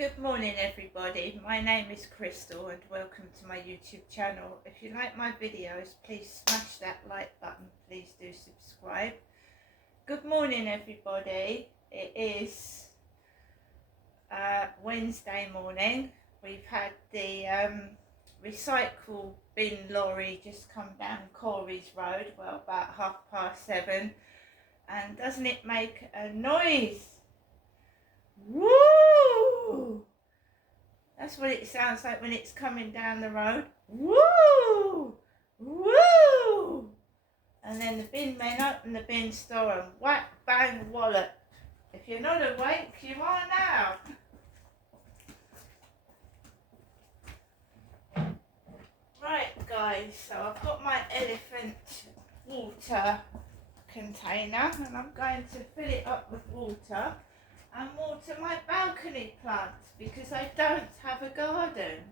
Good morning everybody, my name is Crystal and welcome to my YouTube channel. If you like my videos, please smash that like button, please do subscribe. Good morning everybody, it is Wednesday morning. We've had the recycle bin lorry just come down Corey's Road, well about 7:30, and doesn't it make a noise? Woo! That's what it sounds like when it's coming down the road. Woo! Woo! And then the bin men open the bin store and whack, bang, wallop. If you're not awake, you are now. Right guys, so I've got my elephant water container and I'm going to fill it up with water and water my balcony plants because I don't have a garden.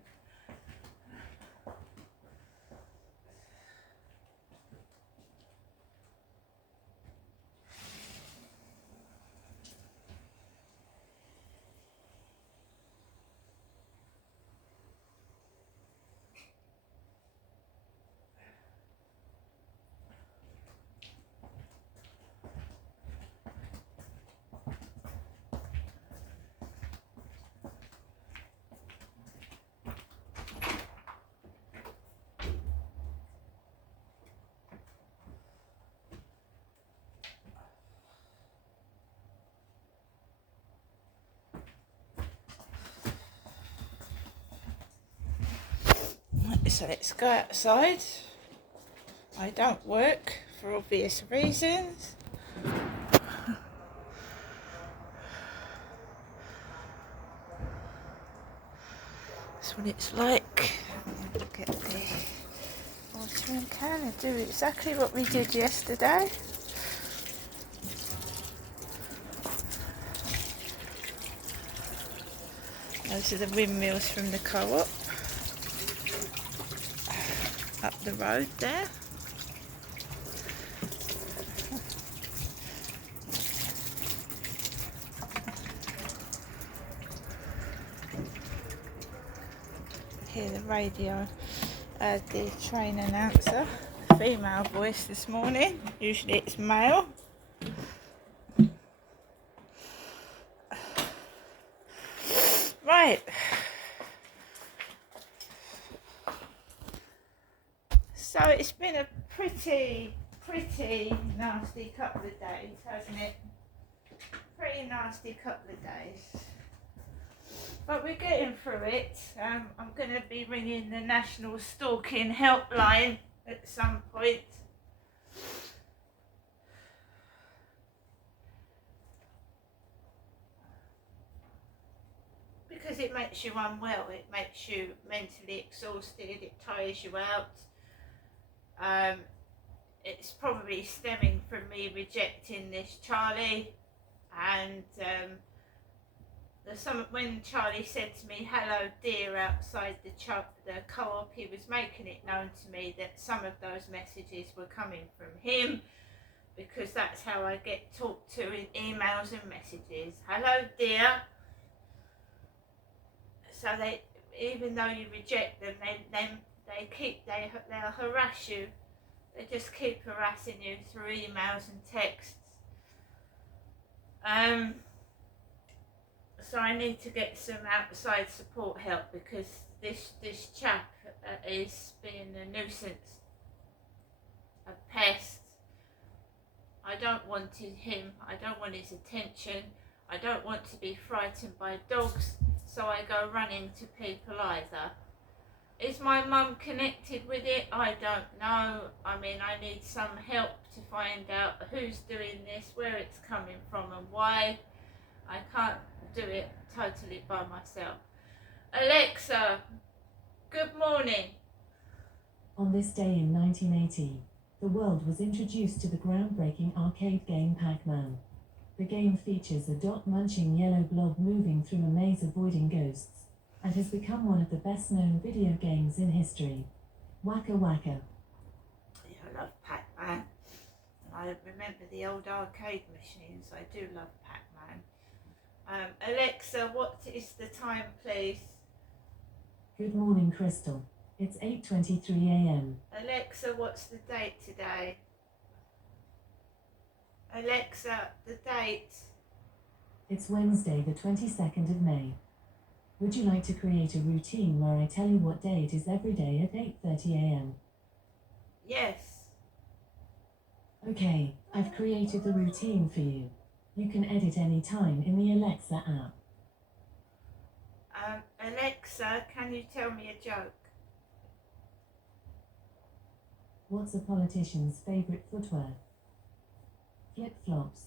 So let's go outside. I don't work for obvious reasons. That's what it's like. Get the watering can and do exactly what we did yesterday. Those are the windmills from the co-op. Up the road there. Hear the radio, the train announcer, female voice this morning, usually it's male. Right, so it's been a pretty nasty couple of days, hasn't it? Pretty nasty couple of days. But we're getting through it. I'm going to be ringing the National Stalking helpline at some point. Because it makes you unwell, it makes you mentally exhausted, it tires you out. It's probably stemming from me rejecting this Charlie, and when Charlie said to me, "Hello dear," outside the co-op, he was making it known to me that some of those messages were coming from him, because that's how I get talked to in emails and messages. "Hello dear." So they, even though you reject them, they'll harass you. They just keep harassing you through emails and texts. So I need to get some outside support help, because this chap is being a nuisance, a pest. I don't want him, I don't want his attention, I don't want to be frightened by dogs, so I go running to people either. Is my mum connected with it? I don't know. I mean, I need some help to find out who's doing this, where it's coming from and why. I can't do it totally by myself. Alexa, good morning. On this day in 1980, the world was introduced to the groundbreaking arcade game Pac-Man. The game features a dot-munching yellow blob moving through a maze avoiding ghosts, and has become one of the best-known video games in history. Waka waka. Yeah, I love Pac-Man. I remember the old arcade machines. I do love Pac-Man. Alexa, what is the time, please? Good morning, Crystal. It's 8:23 a.m. Alexa, what's the date today? Alexa, the date. It's Wednesday, the 22nd of May. Would you like to create a routine where I tell you what day it is every day at 8:30 a.m.? Yes. Okay, I've created the routine for you. You can edit any time in the Alexa app. Alexa, can you tell me a joke? What's a politician's favorite footwear? Flip-flops.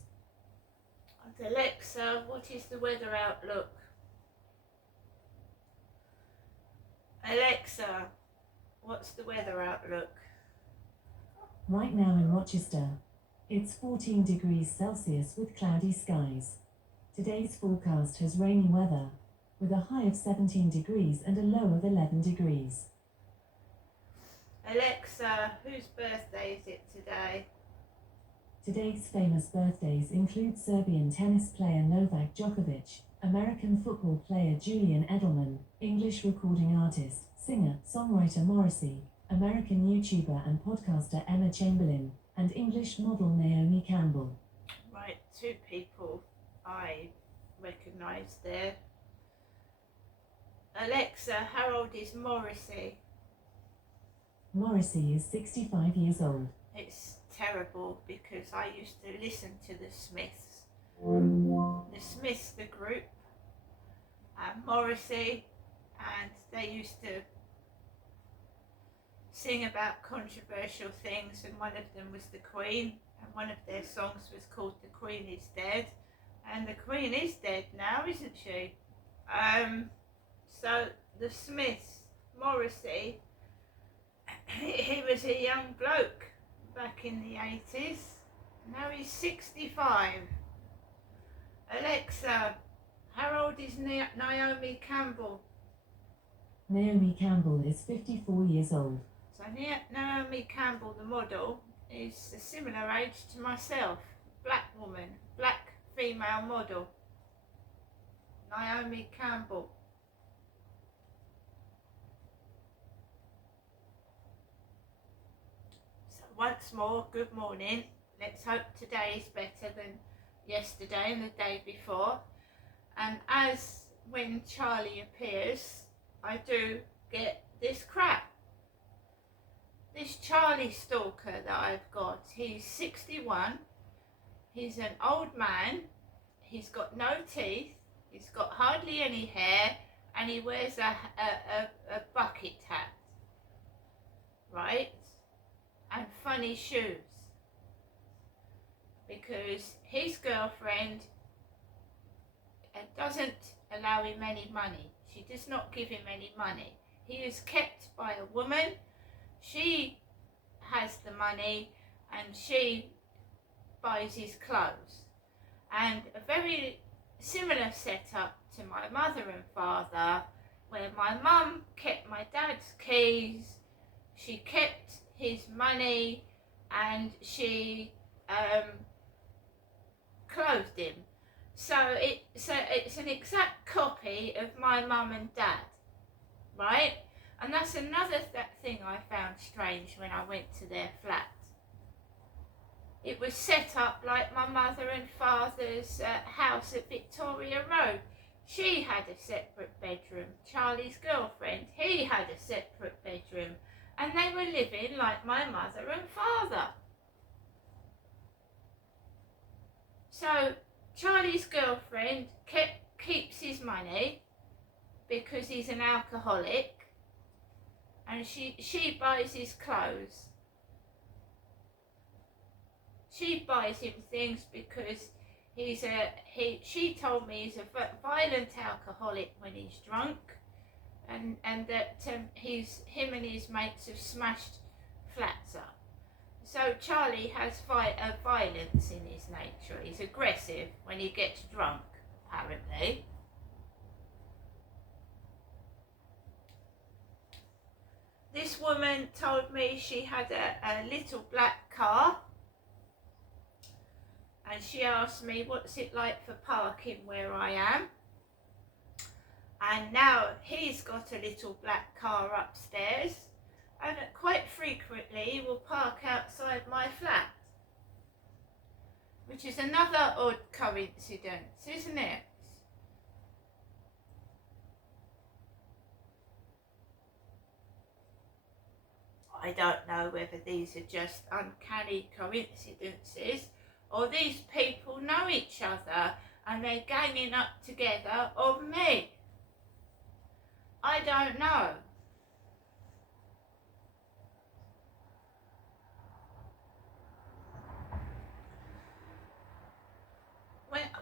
Alexa, what is the weather outlook? Alexa, what's the weather outlook? Right now in Rochester, it's 14 degrees Celsius with cloudy skies. Today's forecast has rainy weather, with a high of 17 degrees and a low of 11 degrees. Alexa, whose birthday is it today? Today's famous birthdays include Serbian tennis player Novak Djokovic, American football player Julian Edelman, English recording artist, singer, songwriter Morrissey, American YouTuber and podcaster Emma Chamberlain, and English model Naomi Campbell. Right, two people I recognise there. Alexa, how old is Morrissey? Morrissey is 65 years old. It's terrible because I used to listen to the Smiths. The Smiths, the group, and Morrissey, and they used to sing about controversial things, and one of them was the Queen, and one of their songs was called The Queen is Dead, and the Queen is dead now, isn't she? So the Smiths, Morrissey, he was a young bloke back in the 80s. Now he's 65. Alexa, how old is Naomi Campbell? Naomi Campbell is 54 years old. So Naomi Campbell, the model, is a similar age to myself. Black woman, black female model. Naomi Campbell. So once more, good morning. Let's hope today is better than yesterday and the day before. And as when Charlie appears, I do get this crap. This Charlie Stalker that I've got, he's 61, he's an old man, he's got no teeth, he's got hardly any hair, and he wears a bucket hat, right? And funny shoes. Because his girlfriend doesn't allow him any money. She does not give him any money. He is kept by a woman. She has the money and she buys his clothes. And a very similar setup to my mother and father, where my mum kept my dad's keys, she kept his money, and she clothed him. So it's an exact copy of my mum and dad, right? And that's another thing I found strange when I went to their flat. It was set up like my mother and father's house at Victoria Road. She had a separate bedroom. Charlie's girlfriend, he had a separate bedroom. And they were living like my mother and father. So Charlie's girlfriend keeps his money because he's an alcoholic. And she buys his clothes. She buys him things because she told me he's a violent alcoholic when he's drunk, and that him and his mates have smashed flats up. So Charlie has violence in his nature. He's aggressive when he gets drunk, apparently. This woman told me she had a little black car, and she asked me what's it like for parking where I am. And now he's got a little black car upstairs, and quite frequently he will park outside my flat, which is another odd coincidence, isn't it? I don't know whether these are just uncanny coincidences or these people know each other and they're ganging up together on me. I don't know.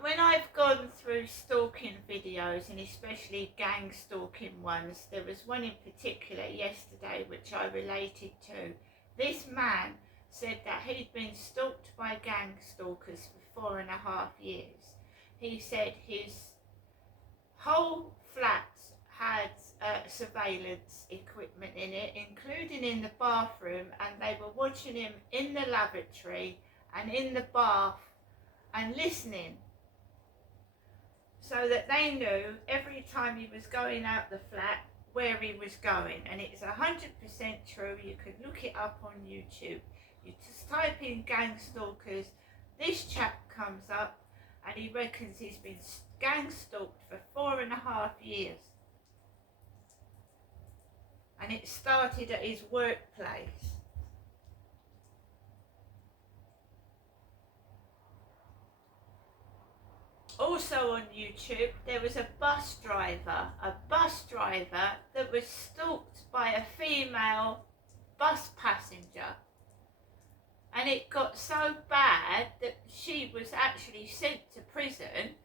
When I've gone through stalking videos, and especially gang stalking ones, there was one in particular yesterday which I related to. This man said that he'd been stalked by gang stalkers for 4.5 years. He said his whole flat had surveillance equipment in it, including in the bathroom, and they were watching him in the lavatory and in the bath and listening, so that they knew every time he was going out the flat where he was going. And it's 100% true. You could look it up on YouTube. You just type in gang stalkers, this chap comes up, and he reckons he's been gang stalked for 4.5 years. And it started at his workplace. Also on YouTube, there was a bus driver that was stalked by a female bus passenger. And it got so bad that she was actually sent to prison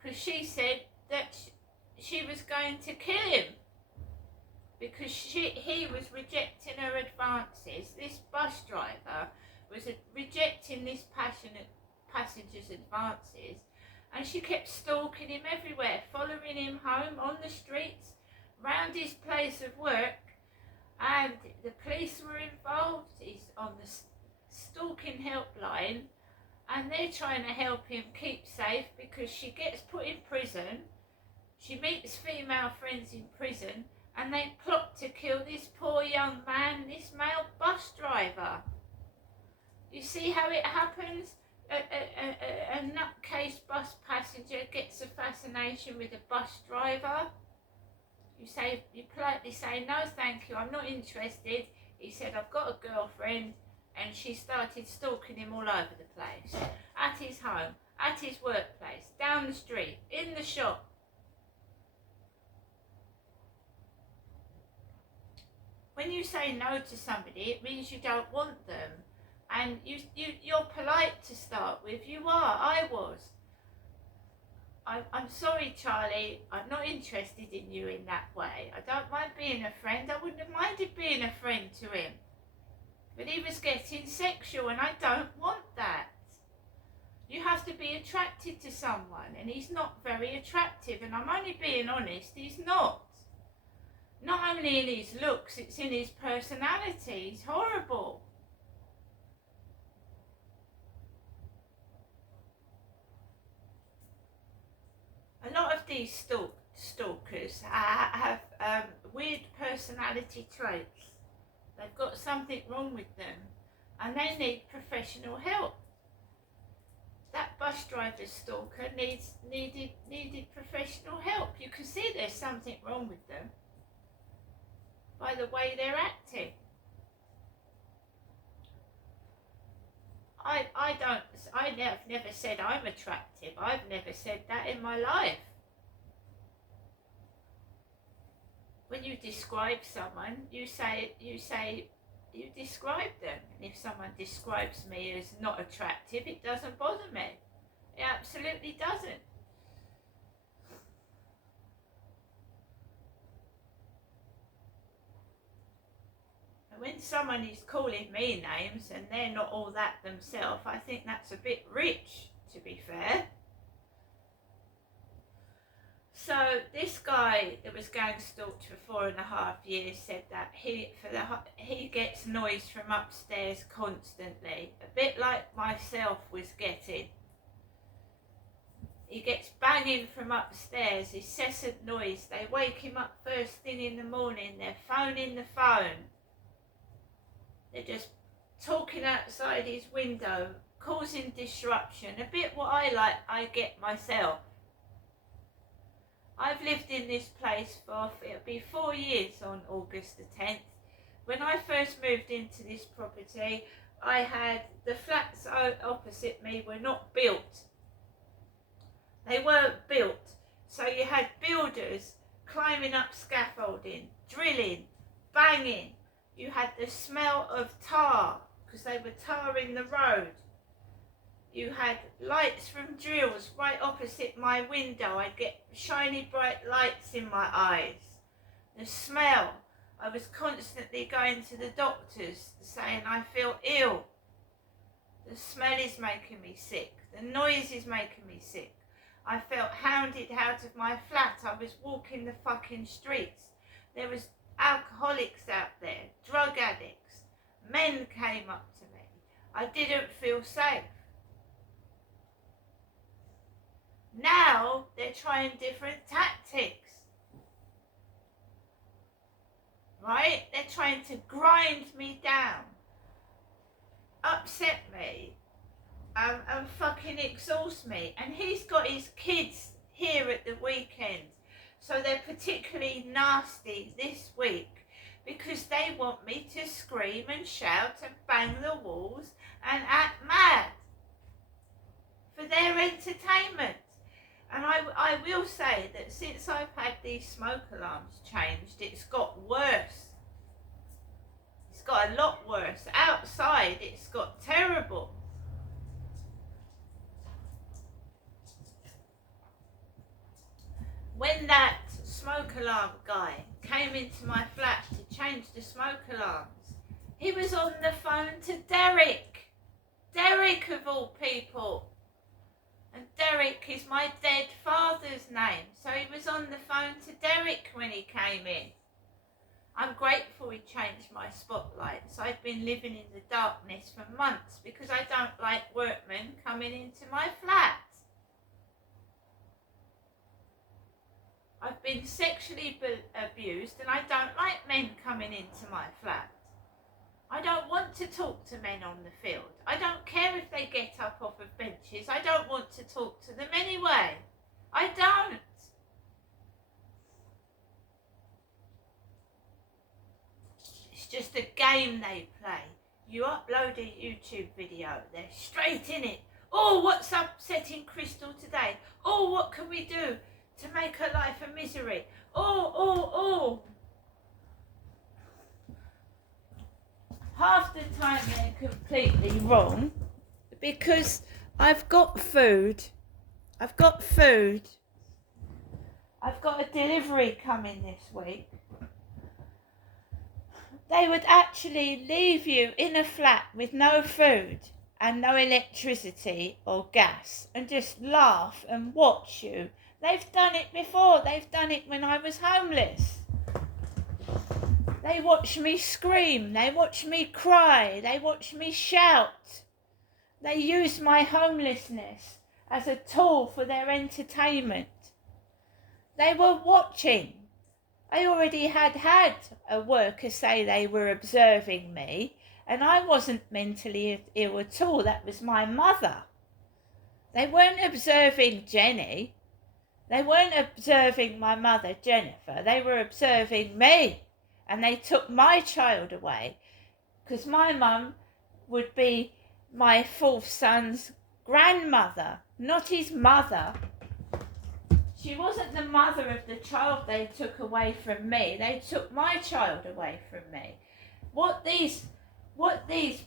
because she said that she was going to kill him because he was rejecting her advances. This bus driver was rejecting this passenger's advances, and she kept stalking him everywhere, following him home, on the streets, round his place of work, and the police were involved. He's on the stalking helpline, and they're trying to help him keep safe because she gets put in prison, she meets female friends in prison, and they plot to kill this poor young man, this male bus driver. You see how it happens? A nutcase bus passenger gets a fascination with a bus driver. You politely say, no thank you, I'm not interested. He said, I've got a girlfriend, and she started stalking him all over the place. At his home, at his workplace, down the street, in the shop. When you say no to somebody, it means you don't want them. And you're polite to start with. You are. I was. I'm sorry, Charlie. I'm not interested in you in that way. I don't mind being a friend. I wouldn't have minded being a friend to him. But he was getting sexual, and I don't want that. You have to be attracted to someone, and he's not very attractive. And I'm only being honest, he's not. Not only in his looks, it's in his personality. He's horrible. A lot of these stalkers have weird personality traits. They've got something wrong with them, and they need professional help. That bus driver stalker needed professional help. You can see there's something wrong with them by the way they're acting. I've never said I'm attractive. I've never said that in my life. When you describe someone, you describe them. And if someone describes me as not attractive, it doesn't bother me. It absolutely doesn't. When someone is calling me names and they're not all that themselves, I think that's a bit rich, to be fair. So this guy that was gang stalked for 4.5 years said that he gets noise from upstairs constantly, a bit like myself was getting. He gets banging from upstairs, incessant noise. They wake him up first thing in the morning. They're phoning the phone. They're just talking outside his window, causing disruption. A bit what I get myself. I've lived in this place for, it'll be 4 years on August the 10th. When I first moved into this property, I had the flats opposite me were not built. They weren't built. So you had builders climbing up scaffolding, drilling, banging. You had the smell of tar because they were tarring the road. You had lights from drills right opposite my window. I'd get shiny bright lights in my eyes. The smell. I was constantly going to the doctors saying I feel ill. The smell is making me sick. The noise is making me sick. I felt hounded out of my flat. I was walking the fucking streets. There was alcoholics out there, drug addicts. Men came up to me. I didn't feel safe. Now they're trying different tactics. Right? They're trying to grind me down, upset me, and fucking exhaust me. And he's got his kids here at the weekend. So they're particularly nasty this week because they want me to scream and shout and bang the walls and act mad for their entertainment. And I will say that since I've had these smoke alarms changed, it's got worse. It's got a lot worse. Outside, it's got terrible. When that smoke alarm guy came into my flat to change the smoke alarms, he was on the phone to Derek. Derek of all people. And Derek is my dead father's name. So he was on the phone to Derek when he came in. I'm grateful he changed my spotlights. I've been living in the darkness for months because I don't like workmen coming into my flat. I've been sexually abused and I don't like men coming into my flat. I don't want to talk to men on the field. I don't care if they get up off of benches. I don't want to talk to them anyway. I don't. It's just a game they play. You upload a YouTube video, they're straight in it. Oh, what's upsetting Crystal today? Oh, what can we do to make her life a misery? Oh. Half the time they're completely wrong because I've got food. I've got a delivery coming this week. They would actually leave you in a flat with no food and no electricity or gas and just laugh and watch you. They've done it before. They've done it when I was homeless. They watch me scream, they watch me cry, they watch me shout. They use my homelessness as a tool for their entertainment. They were watching. I already had a worker say they were observing me, and I wasn't mentally ill at all. That was my mother. They weren't observing Jenny. They weren't observing my mother, Jennifer. They were observing me. And they took my child away because my mum would be my fourth son's grandmother, not his mother. She wasn't the mother of the child they took away from me. They took my child away from me. What these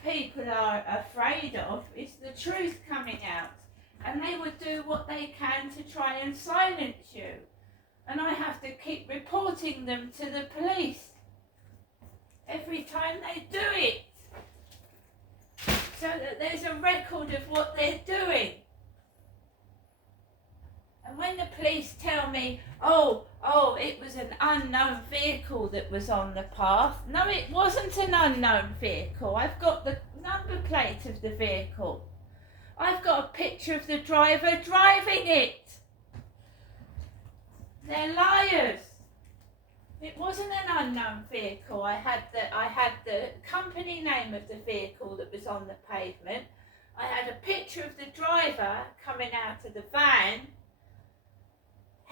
people are afraid of is the truth coming out. And they would do what they can to try and silence you. And I have to keep reporting them to the police every time they do it, so that there's a record of what they're doing. And when the police tell me, oh, it was an unknown vehicle that was on the path. No, it wasn't an unknown vehicle. I've got the number plate of the vehicle. I've got a picture of the driver driving it. They're liars. It wasn't an unknown vehicle. I had the company name of the vehicle that was on the pavement. I had a picture of the driver coming out of the van.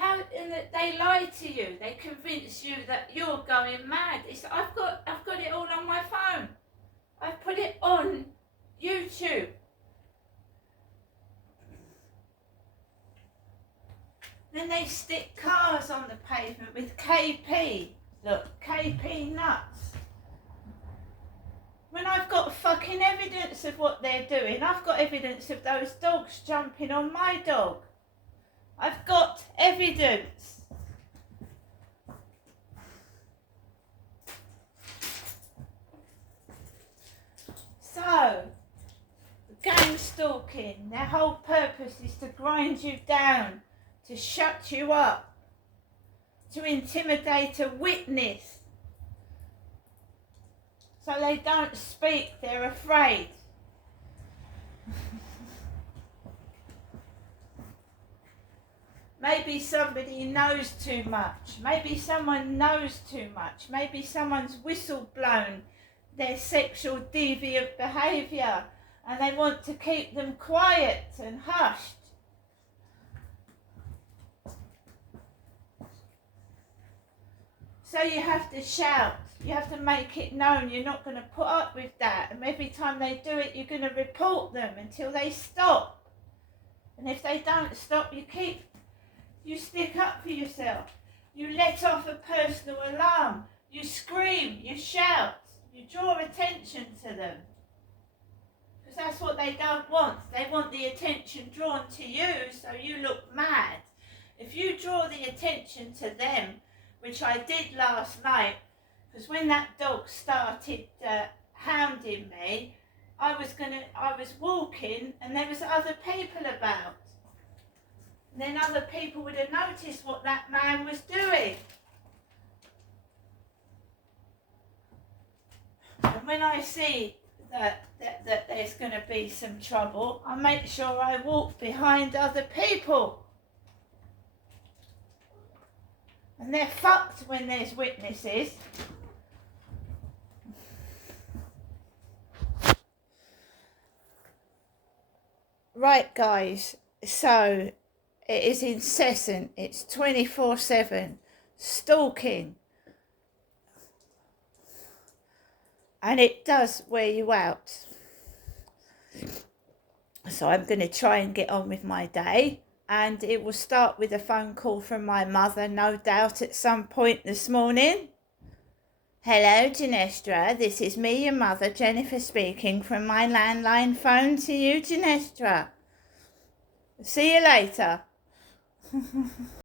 And that they lie to you. They convince you that you're going mad. I've got it all on my phone. I've put it on YouTube. Then they stick cars on the pavement with KP. Look, KP nuts. When I've got fucking evidence of what they're doing, I've got evidence of those dogs jumping on my dog. I've got evidence. So, gang stalking, their whole purpose is to grind you down, to shut you up, to intimidate a witness. So they don't speak, they're afraid. Maybe somebody knows too much. Maybe someone knows too much. Maybe someone's whistle blown their sexual deviant behaviour and they want to keep them quiet and hushed. So you have to shout. You have to make it known you're not going to put up with that. And every time they do it, you're going to report them until they stop. And if they don't stop, you stick up for yourself. You let off a personal alarm. You scream, you shout, you draw attention to them. Because that's what they don't want. They want the attention drawn to you so you look mad. If you draw the attention to them, which I did last night, because when that dog started hounding me, I was walking and there was other people about. And then other people would have noticed what that man was doing. And when I see that there's going to be some trouble, I make sure I walk behind other people. And they're fucked when there's witnesses. Right, guys, so it is incessant. It's 24/7 stalking. And it does wear you out. So I'm going to try and get on with my day. And it will start with a phone call from my mother, no doubt, at some point this morning. Hello, Ginestra. This is me, your mother, Jennifer, speaking from my landline phone to you, Ginestra. See you later.